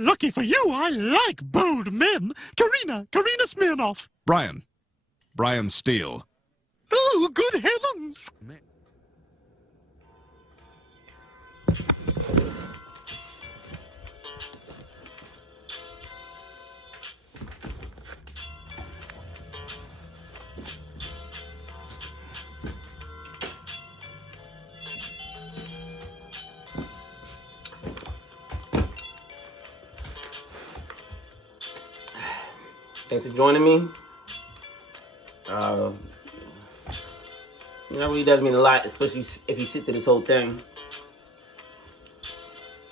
Lucky for you, I like bold men. Karina Smirnoff. Brian Steele. Oh, good heavens! Thanks for joining me. It really does mean a lot, especially if you sit through this whole thing.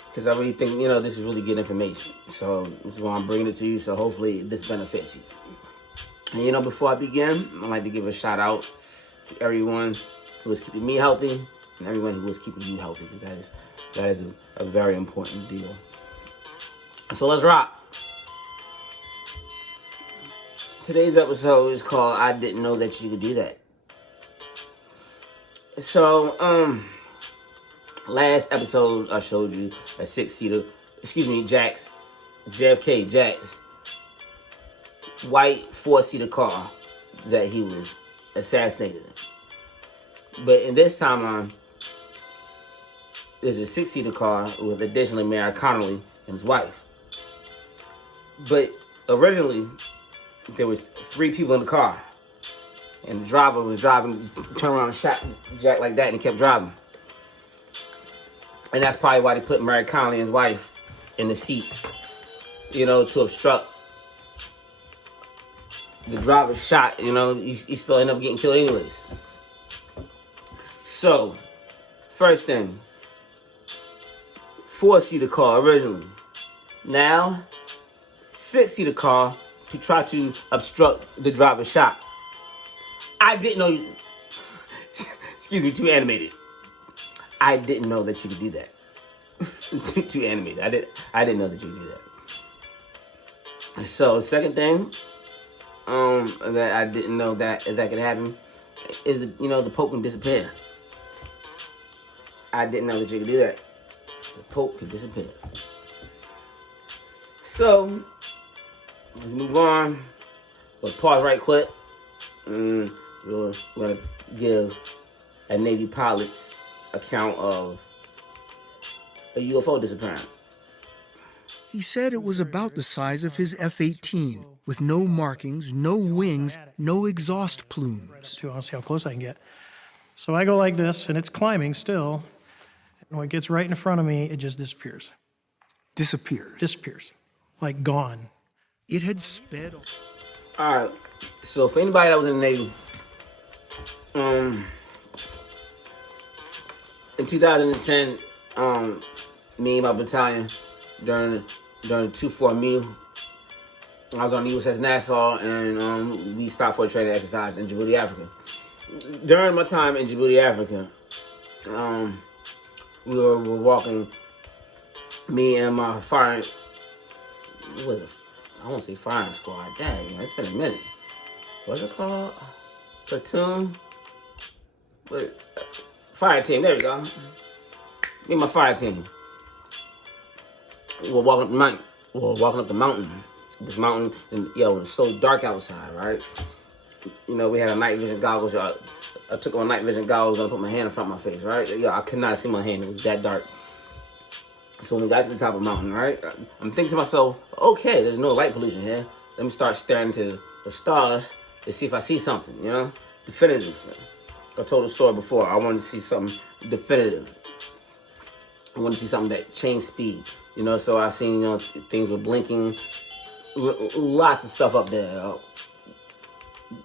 Because I really think, this is really good information. So this is why I'm bringing it to you, so hopefully this benefits you. And before I begin, I'd like to give a shout out to everyone who is keeping me healthy and everyone who is keeping you healthy, because that is a very important deal. So let's rock. Today's episode is called I Didn't Know That You Could Do That. So, last episode I showed you a JFK Jack's white 4-seater car that he was assassinated in. But in this time, there's a 6-seater car with additionally Mayor Connolly and his wife. But originally, there was 3 people in the car, and the driver was driving, turned around and shot Jack like that, and he kept driving. And that's probably why they put Mary Connolly and his wife in the seats, to obstruct the driver's shot. He still ended up getting killed anyways. So, first thing, 4-seater car originally. Now, 6-seater car to try to obstruct the driver's shot. I didn't know you... Excuse me, too animated. I didn't know that you could do that. Too animated. I didn't know that you could do that. So, second thing that I didn't know that could happen is the Pope can disappear. I didn't know that you could do that. The Pope can disappear. So, let's move on. We'll pause right quick. We're going to give a Navy pilot's account of a UFO disappearance. He said it was about the size of his F-18, with no markings, no wings, no exhaust plumes. I'll see how close I can get. So I go like this, and it's climbing still. And when it gets right in front of me, it just disappears. Disappears. Like gone. It had sped. All right. So for anybody that was in the Navy, in 2010, me and my battalion during the 2-4 meal, I was on the USS Nassau, and we stopped for a training exercise in Djibouti, Africa. During my time in Djibouti, Africa, we were walking. Me and my fire. I won't say firing squad. Dang, it's been a minute. What's it called? Platoon? But fire team. There we go. Me and my fire team. We were walking up the mountain. This mountain, and it was so dark outside, right? We had a night vision goggles. I took my night vision goggles and I put my hand in front of my face, right? I could not see my hand. It was that dark. So when we got to the top of the mountain, right, I'm thinking to myself, okay, there's no light pollution here. Let me start staring to the stars to see if I see something, definitive. I told the story before. I wanted to see something definitive. I wanted to see something that changed speed, so I seen, things were blinking, lots of stuff up there.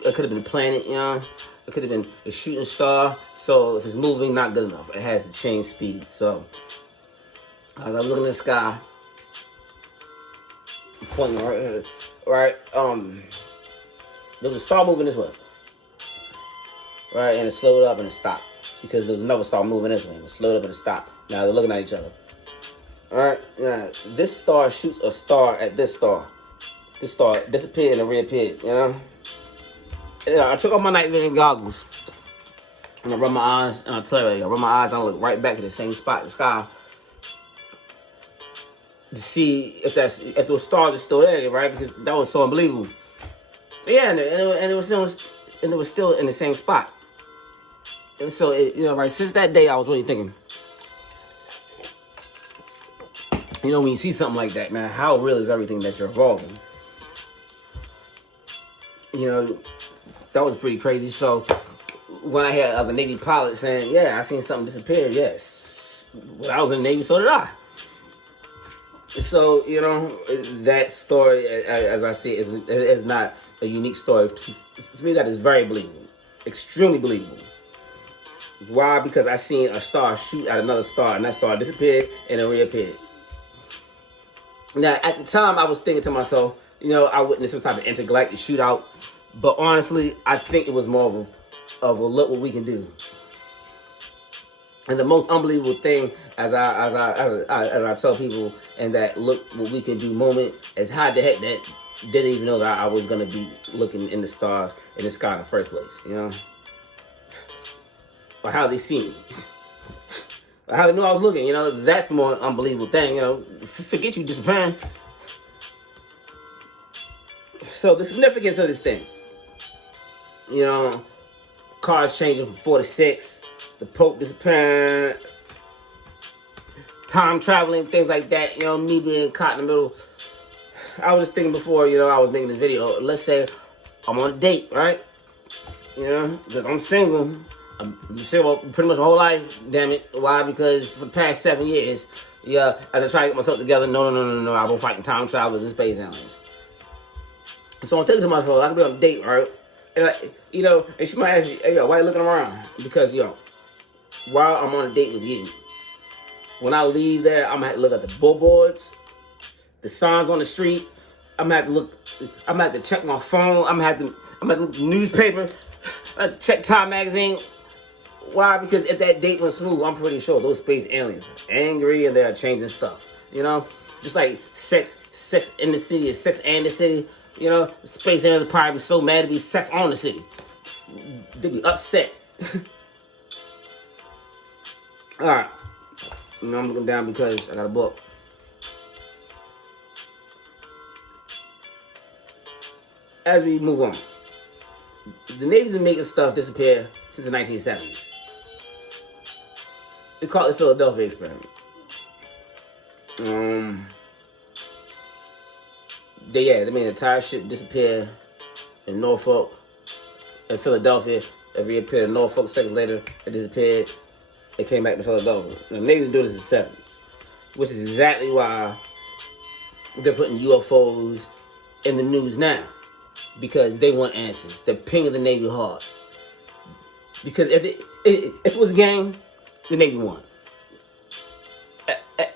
It could have been a planet, it could have been a shooting star. So if it's moving, not good enough. It has to change speed. So as I'm looking at the sky, I'm pointing right here, right? There was a star moving this way, right? And it slowed up and it stopped because there was another star moving this way and it slowed up and it stopped. Now they're looking at each other. All right, now this star shoots a star at this star. This star disappeared and reappeared, I took off my night vision goggles and I rub my eyes, and I tell you, I rub my eyes and I look right back at the same spot in the sky. to see if those stars are still there, right? Because that was so unbelievable. Yeah, and it was still in the same spot. And so, right, since that day, I was really thinking, when you see something like that, man, how real is everything that you're involved in? That was pretty crazy. So, when I hear other Navy pilots saying, yeah, I seen something disappear, yes. When I was in the Navy, so did I. So, that story, as I see, is not a unique story. For me, that is very believable. Extremely believable. Why? Because I seen a star shoot at another star, and that star disappeared and then reappeared. Now, at the time, I was thinking to myself, I witnessed some type of intergalactic shootout. But honestly, I think it was more of a look what we can do. And the most unbelievable thing, as I tell people, and that look what we can do moment, is how the heck that didn't even know that I was gonna be looking in the stars in the sky in the first place, or how they see me, or how they knew I was looking. That's the more unbelievable thing. Forget you disappearing. So the significance of this thing, cars changing from 4 to 6. The Pope disappearing, time traveling, things like that. Me being caught in the middle. I was just thinking before, I was making this video. Let's say I'm on a date, right? Because I'm single. I'm single pretty much my whole life. Damn it. Why? Because for the past 7 years, as I try to get myself together, no. I've been fighting time travelers and space aliens. So I'm thinking to myself, I could be on a date, right? And and she might ask you, hey, yo, why you looking around? Because, while I'm on a date with you, when I leave there, I'm gonna have to look at the billboards, the signs on the street. I'm gonna have to check my phone. I'm gonna have to look at the newspaper, check Time magazine. Why? Because if that date went smooth, I'm pretty sure those space aliens are angry and they're changing stuff. Just like sex in the city is sex and the city. Space aliens would probably be so mad to be sex on the city. They'd be upset. Alright. I'm looking down because I got a book. As we move on, the Navy's been making stuff disappear since the 1970s. They call it the Philadelphia experiment. They made an entire ship disappear in Norfolk, in Philadelphia. It reappeared in Norfolk. Seconds later, it disappeared. It came back to Philadelphia. The Navy was doing this in the 70s, which is exactly why they're putting UFOs in the news now, because they want answers. They're pinging the Navy hard. Because if it was a game, the Navy won.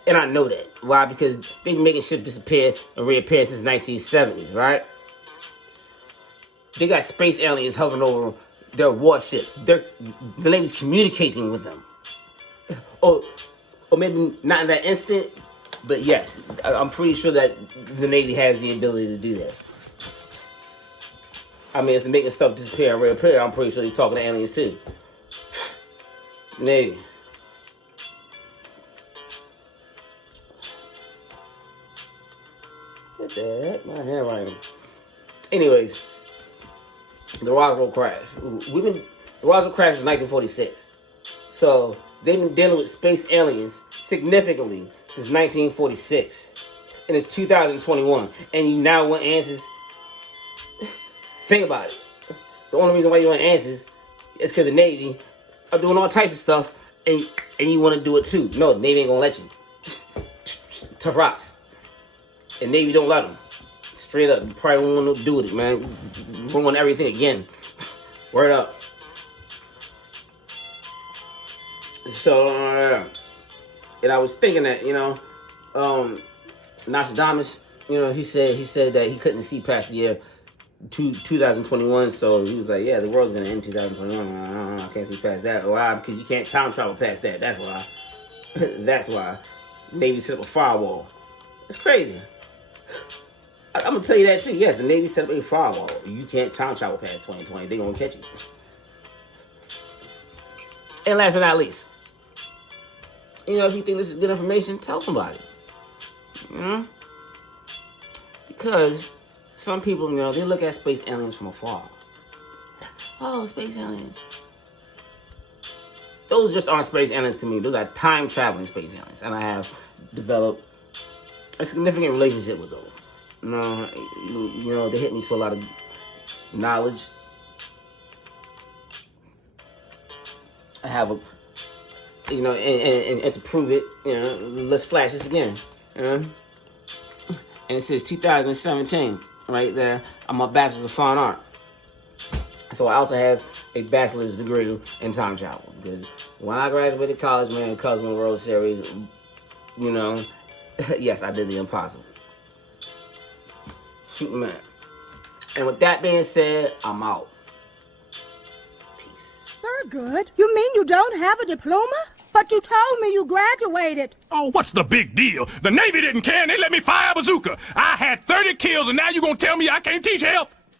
And I know that. Why? Because they've been making ships disappear and reappear since 1970s, right? They got space aliens hovering over their warships. The Navy's communicating with them. Or maybe not in that instant, but yes, I'm pretty sure that the Navy has the ability to do that. I mean, if they're making stuff disappear and reappear, I'm pretty sure they're talking to aliens too. Navy. What the heck? My handwriting. Anyways, the Roswell crash. The Roswell crash was 1946. So they've been dealing with space aliens significantly since 1946. And it's 2021. And you now want answers? Think about it. The only reason why you want answers is because the Navy are doing all types of stuff and you want to do it too. No, the Navy ain't gonna let you. Tough rocks. And Navy don't let them. Straight up, you probably won't want to do with it, man. You won't want everything again. Word up. So, and I was thinking that, Nostradamus, he said that he couldn't see past the year 2021, so he was like, yeah, the world's gonna end 2021. I can't see past that. Why? Because you can't time travel past that. That's why. That's why. Navy set up a firewall. It's crazy. I'm gonna tell you that too. Yes, the Navy set up a firewall. You can't time travel past 2020. They're gonna catch you. And last but not least, if you think this is good information, tell somebody. You know? Because some people, you know, they look at space aliens from afar. Oh, space aliens. Those just aren't space aliens to me. Those are time-traveling space aliens. And I have developed a significant relationship with those. You know, they hit me to a lot of knowledge. I have a, you know, and to prove it, you know, let's flash this again. You know? And it says 2017, right there. I'm a Bachelor of Fine Art. So I also have a bachelor's degree in time travel. Because when I graduated college, man, Cubs won World Series, you know, yes, I did the impossible. Shoot, man. And with that being said, I'm out. Peace. Thurgood, you mean you don't have a diploma? But you told me you graduated. Oh, what's the big deal? The Navy didn't care and they let me fire a bazooka. I had 30 kills and now you gonna tell me I can't teach health?